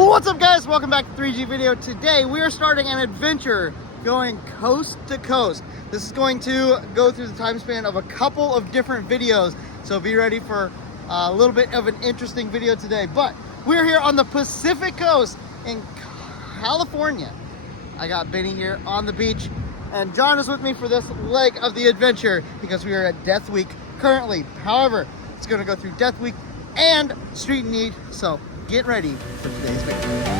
Well, what's up guys? Welcome back to 3G Video. Today we are starting an adventure going coast to coast. This is going to go through the time span of a couple of different videos. So be ready for a little bit of an interesting video today. But we're here on the Pacific Coast in California. I got Benny here on the beach and John is with me for this leg of the adventure because we are at Death Week currently. However, it's going to go through Death Week and Street Need. So get ready for today's video.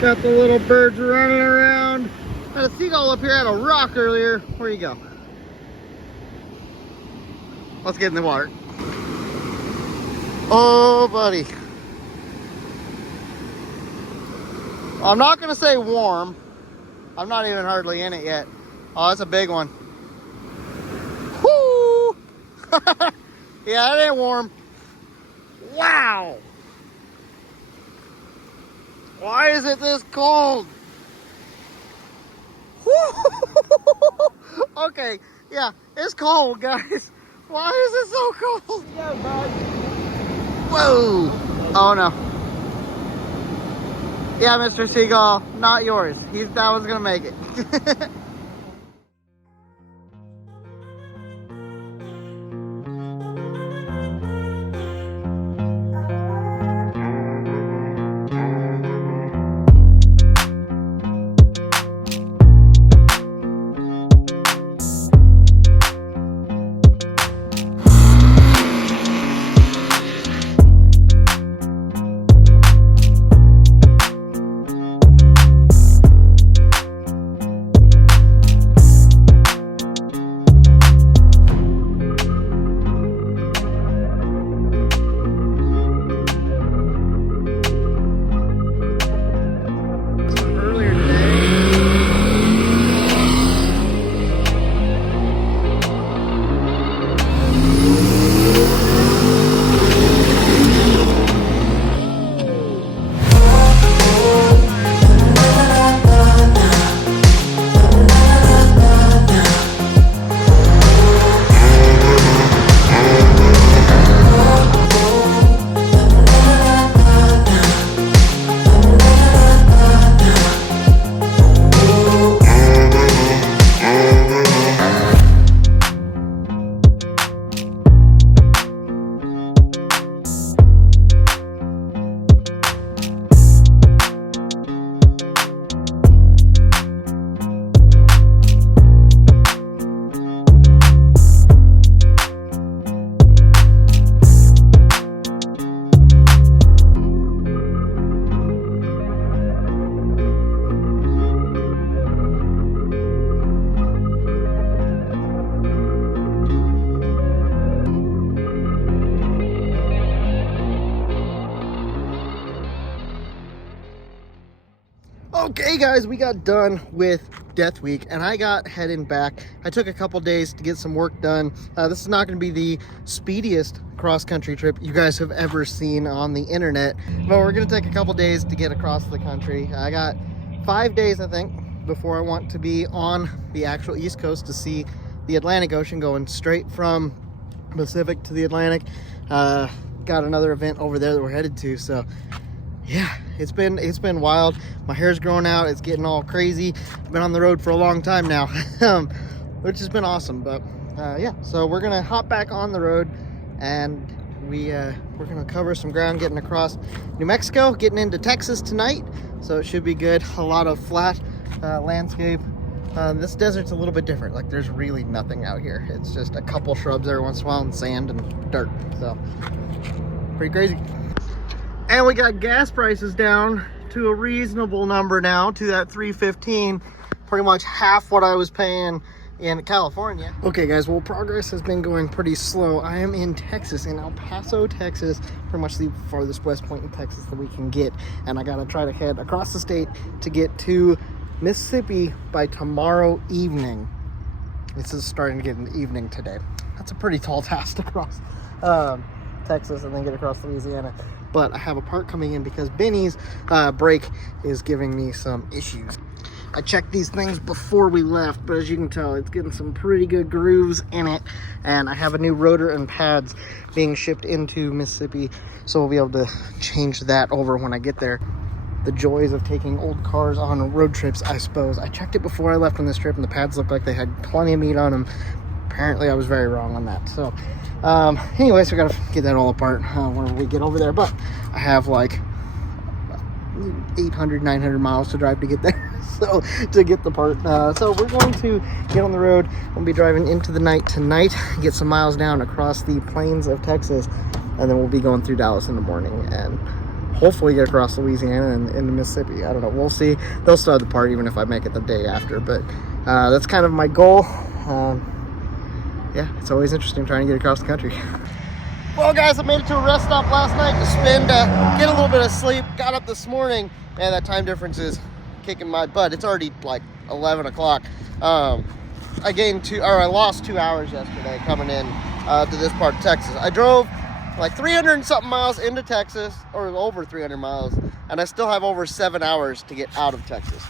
Got the little birds running around. Had a seagull up here at a rock earlier. Where you go? Let's get in the water. Oh, buddy. I'm not gonna say warm. I'm not even hardly in it yet. Oh, that's a big one. Whoo! Yeah, it ain't warm. Wow! Why is it this cold? Okay, yeah, it's cold, guys. Why is it so cold? Yeah, bud. Whoa! Oh no. Yeah, Mr. Seagull, not yours. That was gonna make it. Okay guys, we got done with Death Week and I got heading back. I took a couple days to get some work done. This is not going to be the speediest cross-country trip you guys have ever seen on the internet, but we're going to take a couple days to get across the country. I got 5 days, I think, before I want to be on the actual East Coast to see the Atlantic Ocean, going straight from Pacific to the Atlantic. Got another event over there that we're headed to, so yeah, it's been wild. My hair's growing out, it's getting all crazy. I've been on the road for a long time now, which has been awesome. But yeah, so we're gonna hop back on the road and we're gonna cover some ground getting across New Mexico, getting into Texas tonight, so it should be good. A lot of flat landscape. This desert's a little bit different. Like, there's really nothing out here. It's just a couple shrubs every once in a while and sand and dirt, so pretty crazy. And we got gas prices down to a reasonable number now, to that $3.15. pretty much half what I was paying in California. Okay guys, well, progress has been going pretty slow. I am in Texas, in El Paso, Texas, pretty much the farthest west point in Texas that we can get, and I gotta try to head across the state to get to Mississippi by tomorrow evening. This is starting to get in the evening today. That's a pretty tall task to cross Texas and then get across Louisiana, but I have a part coming in because Benny's brake is giving me some issues. I checked these things before we left, but as you can tell, it's getting some pretty good grooves in it. And I have a new rotor and pads being shipped into Mississippi, so we'll be able to change that over when I get there. The joys of taking old cars on road trips, I suppose. I checked it before I left on this trip, and the pads looked like they had plenty of meat on them. Apparently, I was very wrong on that. So, anyways, we gotta get that all apart when we get over there. But I have like 800, 900 miles to drive to get there. So to get the part, so we're going to get on the road. We'll be driving into the night tonight, get some miles down across the plains of Texas, and then we'll be going through Dallas in the morning and hopefully get across Louisiana and into Mississippi. I don't know, we'll see. They'll start the part even if I make it the day after, but that's kind of my goal. Yeah, it's always interesting trying to get across the country. Well guys, I made it to a rest stop last night to spend, get a little bit of sleep. Got up this morning, and that time difference is kicking my butt. It's already like 11 o'clock. I lost 2 hours yesterday coming in to this part of Texas. I drove like 300 and something miles into Texas, or over 300 miles, and I still have over 7 hours to get out of Texas.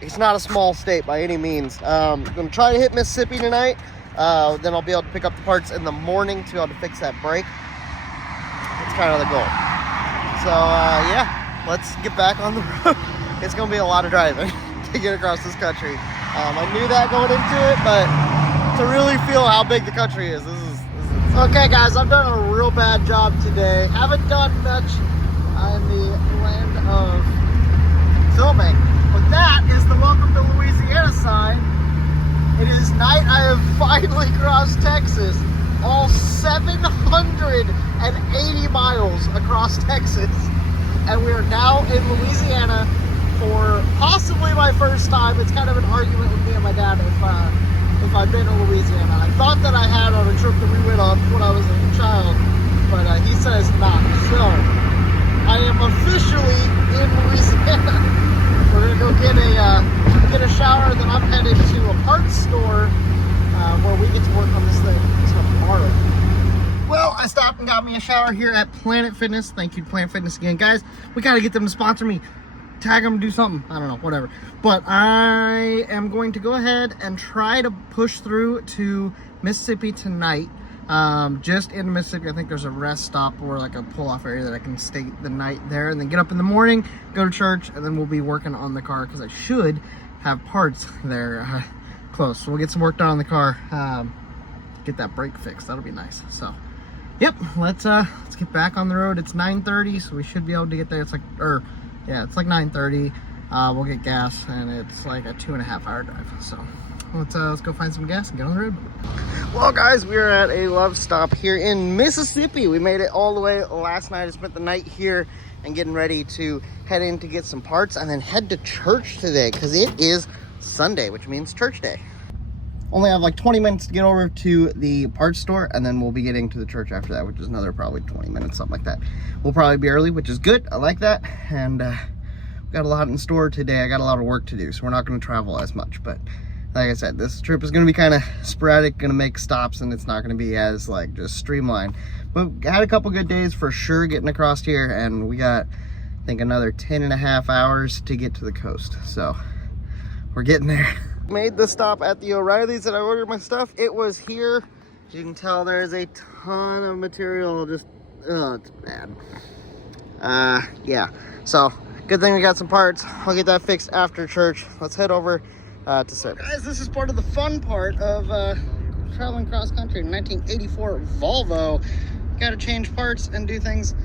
It's not a small state by any means. I'm gonna try to hit Mississippi tonight. Then I'll be able to pick up the parts in the morning to be able to fix that brake. That's kind of the goal. So yeah, let's get back on the road. It's gonna be a lot of driving to get across this country. I knew that going into it, but to really feel how big the country is, this is okay guys, I've done a real bad job today. Haven't done much in the land of filming, but that is the welcome to Louisiana sign. It is night. I have finally crossed Texas, all 780 miles across Texas, and we are now in Louisiana for possibly my first time. It's kind of an argument with me and my dad if I've been to Louisiana. I thought that I had on a trip that we went on when I was a child, but he says not. So I am officially in Louisiana. We're gonna go get a shower, then I'm headed to a parts store where we get to work on this thing tomorrow. Well, I stopped and got me a shower here at Planet Fitness. Thank you to Planet Fitness again, guys. We gotta get them to sponsor me. Tag them, do something. I don't know, whatever. But I am going to go ahead and try to push through to Mississippi tonight. Just in Mississippi, I think there's a rest stop or like a pull-off area that I can stay the night there and then get up in the morning, go to church, and then we'll be working on the car because I should have parts there close. So we'll get some work done on the car, get that brake fixed. That'll be nice. So, yep, let's get back on the road. It's 9:30, so we should be able to get there. It's like 9:30. We'll get gas, and it's like a 2.5 hour drive. So let's go find some gas and get on the road. Well, guys, we are at a love stop here in Mississippi. We made it all the way last night. I spent the night here and getting ready to head in to get some parts and then head to church today because it is Sunday, which means church day. Only have like 20 minutes to get over to the parts store, and then we'll be getting to the church after that, which is another probably 20 minutes, something like that. We'll probably be early, which is good. I like that. And we've got a lot in store today. I got a lot of work to do, so we're not going to travel as much. But like I said, this trip is going to be kind of sporadic, going to make stops, and it's not going to be as like just streamlined. But had a couple good days for sure getting across here, and we got, I think, another 10.5 hours to get to the coast. So we're getting there. Made the stop at the O'Reilly's that I ordered my stuff. It was here. As you can tell, there's a ton of material. Just, it's bad. Yeah. So, good thing we got some parts. I'll get that fixed after church. Let's head over to service. Guys, this is part of the fun part of traveling cross country. 1984 Volvo. Got to change parts and do things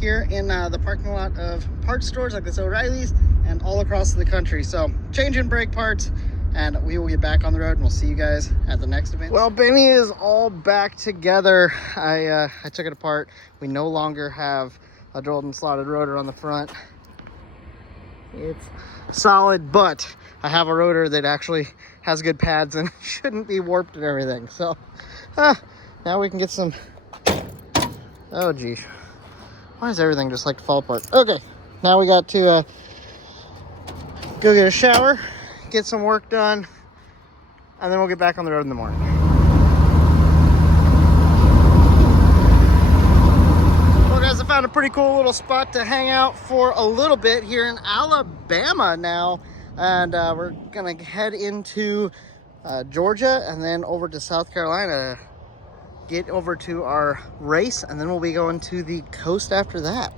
here in the parking lot of parts stores like this O'Reilly's and all across the country. So, changing brake parts. And we will get back on the road, and we'll see you guys at the next event. Well, Benny is all back together. I took it apart. We no longer have a drilled and slotted rotor on the front. It's solid, but I have a rotor that actually has good pads and shouldn't be warped and everything. So now we can get some, oh geez, why does everything just like to fall apart? Okay, now we got to go get a shower, get some work done, and then we'll get back on the road in the morning. Well guys, I found a pretty cool little spot to hang out for a little bit here in Alabama now. And we're gonna head into Georgia and then over to South Carolina, get over to our race, and then we'll be going to the coast after that.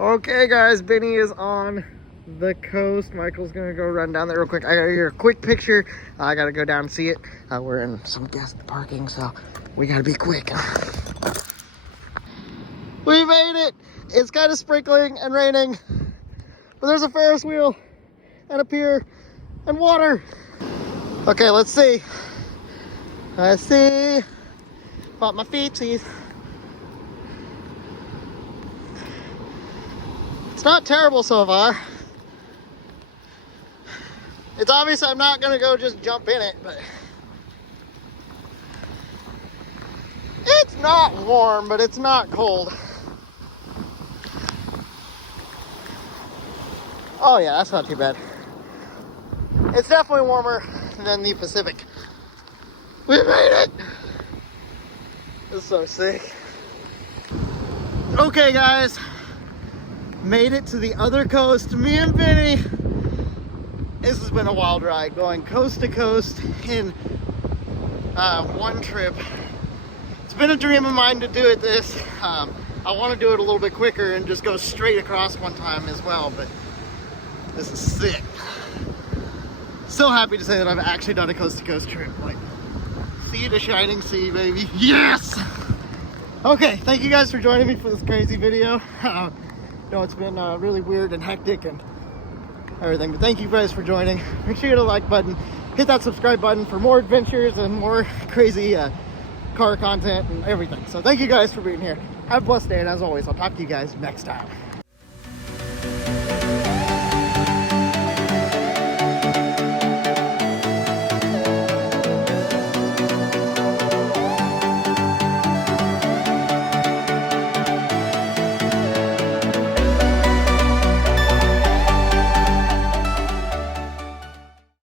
Okay guys, Benny is on the coast. Michael's gonna go run down there real quick. I gotta get a quick picture. I gotta go down and see it. We're in some guest parking, so we gotta be quick. We made it! It's kind of sprinkling and raining, but there's a Ferris wheel and a pier and water. Okay, let's see. Let's see. Pop my feetsies. It's not terrible so far. It's obvious I'm not gonna go just jump in it, but it's not warm, but it's not cold. Oh yeah, that's not too bad. It's definitely warmer than the Pacific. We made it! It's so sick. Okay guys, made it to the other coast. Me and Vinny. This has been a wild ride, going coast to coast in one trip. It's been a dream of mine to do it this. I want to do it a little bit quicker and just go straight across one time as well, but this is sick. So happy to say that I've actually done a coast to coast trip. Like, sea to shining sea, baby. Yes! Okay, thank you guys for joining me for this crazy video. No, it's been really weird and hectic and everything, but thank you guys for joining. Make sure you hit a like button, hit that subscribe button for more adventures and more crazy car content and everything. So thank you guys for being here. Have a blessed day, and as always, I'll talk to you guys next time.